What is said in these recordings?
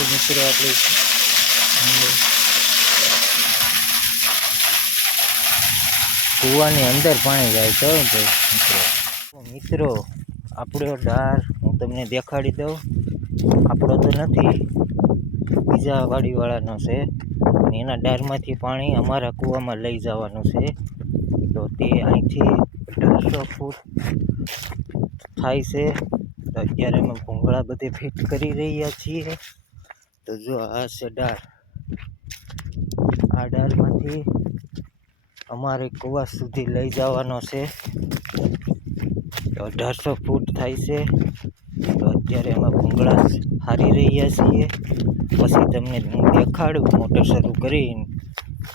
છે મિત્રો આપણે કૂવાની અંદર પાણી જાય ભાઈ, મિત્રો. તો મિત્રો, આપણો ડાર હું તમને દેખાડી દઉં. આપણો તો નથી, બીજા વાડીવાળાનો છે. અને એના ડારમાંથી પાણી અમારા કૂવામાં લઈ જવાનું છે. તો તે અહીંથી અઢારસો ફૂટ થાય છે. તો અત્યારે અમે ભૂંગળા બધે ફિટ કરી રહ્યા છીએ. તો જો આ છે ડાર આ ડારમાંથી અમારે કુવા સુધી લઈ જવાનો છે. તો અઢારસો ફૂટ થાય છે. તો અત્યારે અમે ભૂંગળા હારી રહ્યા છીએ. પછી તમને હું દેખાડું, મોટર શરૂ કરીને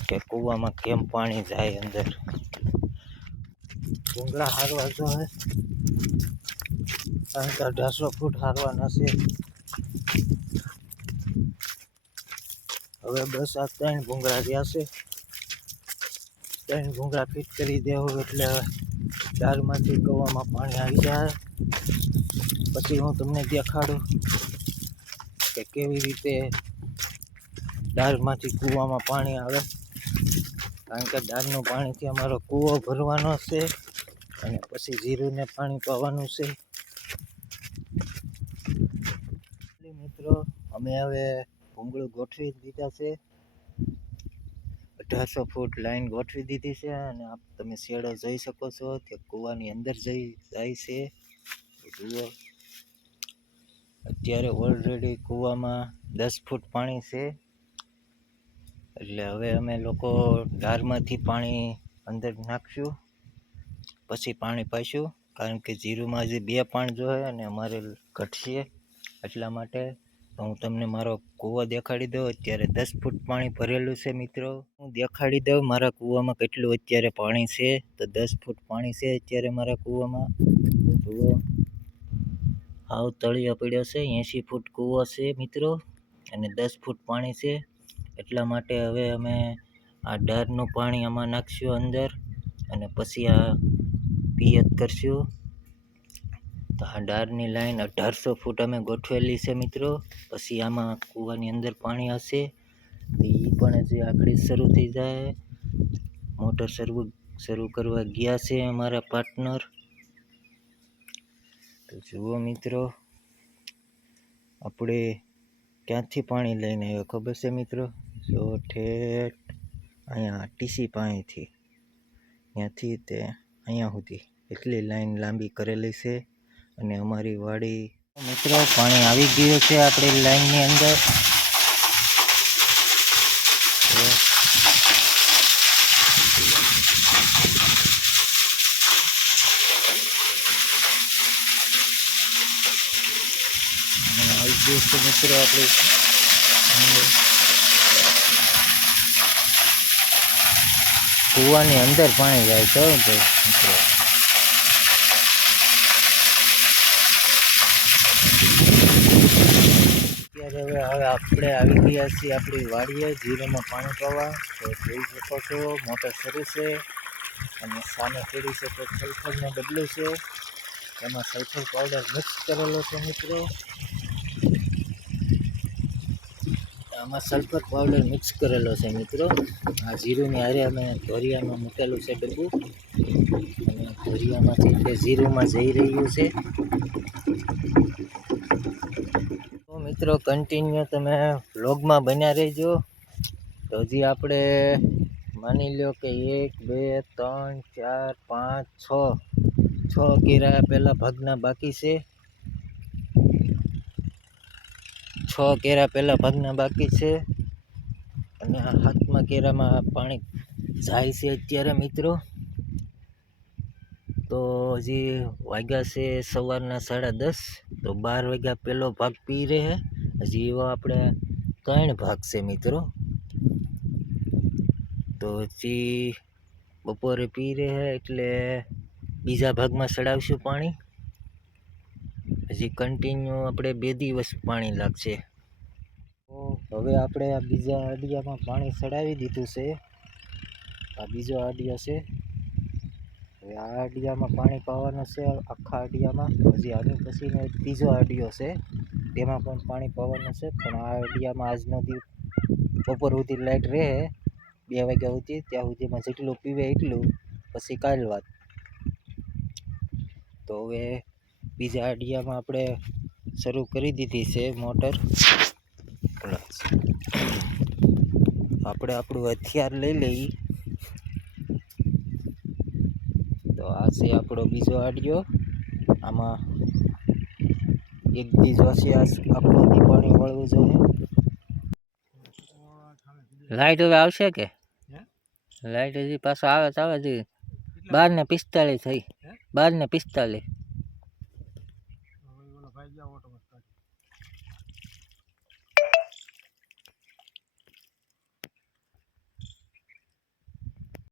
કે કૂવામાં કેમ પાણી જાય અંદર. ભૂંગળા હારવા જો હે. કારણ કે અઢારસો ફૂટ હારવાના છે. હવે બસ આ ત્રણ ભૂંગળા રહ્યા છે. ત્રણ ભૂંગળા ફિટ કરી દેવું એટલે દાળમાંથી કૂવામાં પાણી આવી જાય. પછી હું તમને દેખાડું કે કેવી રીતે દાળમાંથી કૂવામાં પાણી આવે. કારણ કે દાળનું પાણીથી અમારો કૂવો ભરવાનો છે અને પછી જીરુંને પાણી પાવાનું છે. મિત્રો, અમે હવે ભૂંગળું ગોઠવી દીધા છે. અઢારસો ફૂટ લાઈન ગોઠવી દીધી છે અને આપ તમે શેડો જોઈ શકો છો તે કૂવાની અંદર જઈ જાય છે. જુઓ. અત્યારે ઓલરેડી કૂવામાં દસ ફૂટ પાણી છે. એટલે હવે અમે લોકો ઢારમાંથી પાણી અંદર નાખશું. પછી પાણી પાઈશું. કારણ કે જીરુમાં હજી બે પાણ જોઈએ અને અમારે ઘટશે એટલા માટે તો હું તમને મારો કૂવો દેખાડી દઉં. અત્યારે દસ ફૂટ પાણી ભરેલું છે મિત્રો. હું દેખાડી દઉં મારા કૂવામાં કેટલું અત્યારે પાણી છે. તો દસ ફૂટ પાણી છે અત્યારે મારા કૂવામાં. જુઓ. હાવ તળિયો પડ્યો છે. એંશી ફૂટ કૂવો છે મિત્રો. અને દસ ફૂટ પાણી છે. એટલા માટે હવે અમે આ ડારનું પાણી આમાં નાખશું અંદર. અને પછી આ પિયત કરશું. તો આ ડારની લાઈન અઢારસો ફૂટ અમે ગોઠવેલી છે મિત્રો. પછી આમાં કૂવાની અંદર પાણી હશે. એ પણ હજી આગળ શરૂ થઈ જાય. મોટર શરૂ શરૂ કરવા ગયા છે અમારા પાર્ટનર. તો જુઓ મિત્રો, આપણે ક્યાંથી પાણી લઈને આવ્યો ખબર છે મિત્રો? જો ઠેઠ અહીંયા ટીસી પાસેથી ત્યાંથી તે અહીંયા સુધી. એટલી લાઈન લાંબી કરેલી છે. અને અમારી વાડી મિત્રો પાણી આવી ગયું છે આપણી લાઈનની અંદર આવી ગયું છે મિત્રો આપણી. કૂવાની અંદર પાણી જાય છે મિત્રો અત્યારે હવે આપણે આવી ગયા છીએ આપણી વાડીએ, જીરામાં પાણી પાવા તો જોઈ શકો છો, મોટર શરૂ છે અને સામે ફેરી છે તો સલ્ફરનું ડબલું છે. એમાં સલ્ફર પાવડર મિક્સ કરેલો છે મિત્રો. આમાં સલ્ફર પાવડર મિક્સ કરેલો છે મિત્રો. આ જીરુંની હારે અમે ધોરિયામાં મૂકેલું છે ડબ્બું. અને ધોરિયામાંથી તે જીરુંમાં જઈ રહ્યું છે મિત્રો કન્ટિન્યુ તમે વ્લોગમાં બન્યા રહેજો. તો હજી આપણે માની લો કે એક, બે, ત્રણ, ચાર, પાંચ, છ છ કેરા પહેલાં ભાગના બાકી છે. છ કેરા પહેલાં ભાગના બાકી છે. અને હાથમાં કેરામાં પાણી જાય છે અત્યારે મિત્રો. તો હજી વાગ્યા છે સવારના સાડા દસ. તો બાર વાગ્યા પહેલો ભાગ પી રહે. હજી એવા આપણે ત્રણ ભાગ છે મિત્રો. તો હજી બપોરે પી રહે એટલે બીજા ભાગમાં ચડાવશું પાણી. હજી કન્ટિન્યુ આપણે બે દિવસ પાણી લાગશે. તો હવે આપણે આ બીજા આડિયામાં પાણી ચડાવી દીધું છે. આ બીજો આડિયો છે. હવે આ આડિયામાં પાણી પાવાનું છે, આખા આડિયામાં. હજી આની પછીનો એક ત્રીજો આડિયો છે. તેમાં પણ પાણી પાવાનું છે પણ આ એરિયામાં આજનો દિવસ બપોર સુધી લાઇટ રહે. બે વાગ્યા સુધી, ત્યાં સુધીમાં જેટલું પીવે એટલું પછી કાલ વાત. તો હવે બીજા અડિયામાં આપણે શરૂ કરી દીધી છે મોટર. આપણે આપણું હથિયાર લઈ લઈએ તો આ છે આપણો બીજો આડિયો આમાં એક દી જોશે આખો દી પાણી વળવું જોઈએ. લાઈટ હવે આવશે કે? લાઈટ હજી પાછો આવે તો આવે હજી. બાર ને પિસ્તાલીસ થઈ. બાર ને પિસ્તાલીસ